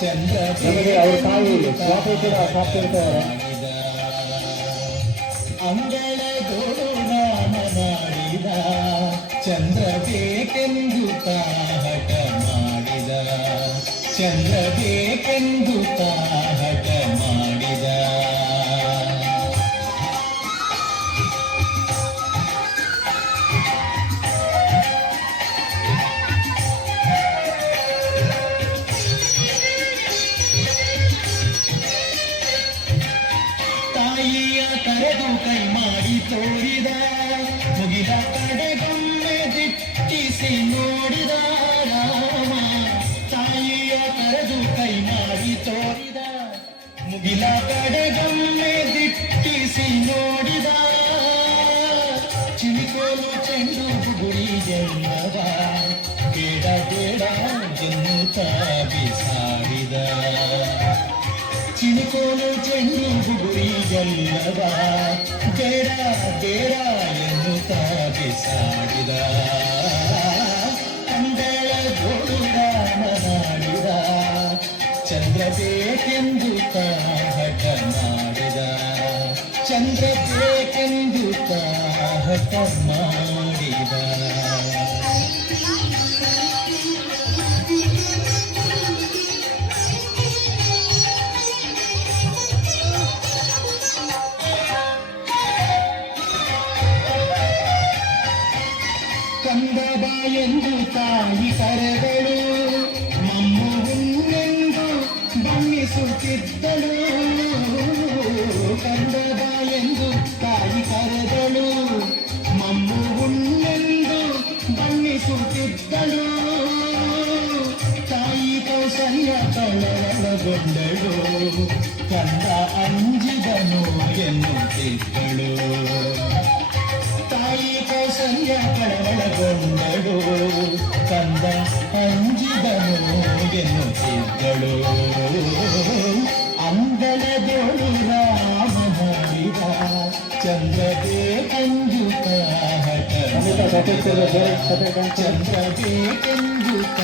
ನಮಗೆ ಅವ್ರ ತಾಯಿ ಸ್ವಾತಿ ಕೂಡ ಅಂಗಳದೋಡು ನಾಮ ಮಾಡಿದ ಚಂದ್ರ ಬೇಕೆಂದು ತಾಹಟ ಮಾಡಿದ ಚಂದ್ರ ಬೇಕೆಂದು ತಾಹಟ ಮಾಡಿದ ಕರೆದು ಕೈ ಮಾಡಿ ತೋರಿದ, ಮುಗಿದ ಕಡೆಗೊಮ್ಮೆ ದಿಟ್ಟಿಸಿ ನೋಡಿದ ರಾಮ. ತಾಯಿಯ ಕರೆದು ಕೈ ಮಾಡಿ ತೋರಿದ ಮುಗಿಲ ಕಡೆಗೊಮ್ಮೆ ದಿಟ್ಟಿಸಿ ನೋಡಿದ. ಚಿಲಿಕೋಲು ಚೆಂಡು ಗುಡಿ ಜನ್ನದ ಚಿಣಿಕೋಲು ಚೆಂಡು ಗುರಿ ಎಲ್ಲವ ಬೇಡ ಬೇಡ ಎನ್ನುತ್ತ ಬಿಸಾಡಿದ ಕಂದಳ ಗೋಡ ಮಾಡಿದ ಚಂದ್ರ ಬೇಕೆಂದು ಹಠ ಮಾಡಿದ ಚಂದ್ರ ಬೇಕೆಂದು ಹಠ ಮಾಡಿದ ಕಂದಬ ಎಂದು ತಾಯಿ ಕರೆದಳು ಮಮ್ಮುವುನ್ನೆಂದು ಬಣ್ಣಿಸುತ್ತಿದ್ದಳು ಕಂದಬ ಎಂದು ತಾಯಿ ಕರೆದಳು ಮಮ್ಮುವುನ್ನೆಂದು ಬಣ್ಣಿಸುತ್ತಿದ್ದಳು ತಾಯಿ ಕೌಸಲ್ಯ ಕಳವಳಗೊಂಡಳು. ಕಂದ ಅಂಜಿದನು ಎನ್ನುತ್ತಿದ್ದಳು. ತಾಯಿ ಕೌಸಲ್ಯ ಕಳವಳಗೊಂಡಳು ಕಂದ ಅಂಜಿದನು ಎನ್ನುತ್ತಿದ್ದಳು ಅಂಗಳದೊಳು ರಾಮ ಮಾಡಿದ ಚಂದ್ರದೇ ಕಂಜುತ ಹಠ ಖಂಡಿತ ಸತ್ಯಕ್ಕೆ ಬೇರೆ ಸತ್ಯ ಚಂದ್ರದೇ ಕಂಜುತ